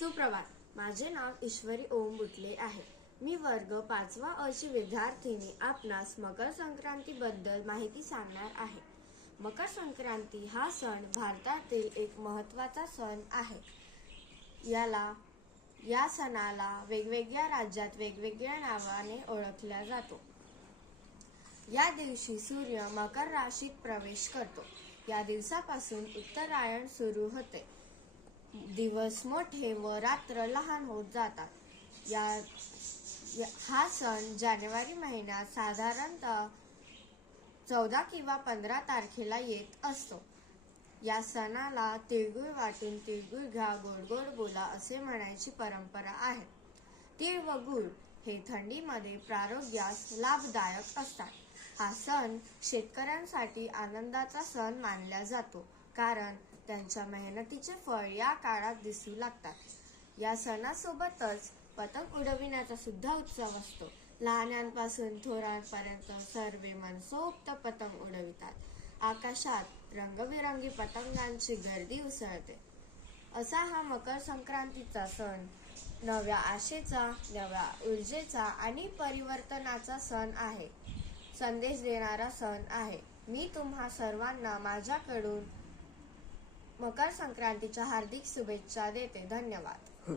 सुप्रभात. माझे नाव ईश्वरी ओम बुटले आहे. मी वर्ग 5वा अ ची विद्यार्थिनी आपणास मकर संक्रांती बद्दल माहिती सांगणार आहे. मकर संक्रांती हा सण भारतातील एक महत्त्वाचा सण आहे. या सणाला वेगवेगळ्या राज्यात वेगवेगळ्या नावाने ओळखला जातो. या दिवशी सूर्य मकर राशीत प्रवेश करतो. या दिवसापासून उत्तरायण सुरू होते. दिवस मोठे व रात्र लहान होत जातात. हा सण जानेवारी महिन्यात साधारणतः 14 किंवा 15 तारखेला येत असतो. या सणाला तिळगुळ वाटून तिळगुळ घ्या गोड गोड बोला असे म्हणायची परंपरा आहे. तीळ व गुळ हे थंडीमध्ये आरोग्यास लाभदायक असतात. हा सण शेतकऱ्यांसाठी आनंदाचा सण मानला जातो, कारण त्यांच्या मेहनतीचे फळ या काळात दिसू लागतात. या सणासोबतच पतंग उडविण्याचा सुद्धा उत्सव असतो. लहानांपासून थोरांपर्यंत सर्व मनसोक्त पतंग उडवितात. आकाशात रंगबिरंगी पतंगांची गर्दी उसळते. असा हा मकर संक्रांतीचा सण नव्या आशेचा, नव्या ऊर्जेचा आणि परिवर्तनाचा सण आहे. संदेश देणारा सण आहे. मी तुम्हा सर्वांना माझ्याकडून मकर संक्रांतीच्या हार्दिक शुभेच्छा देते. धन्यवाद.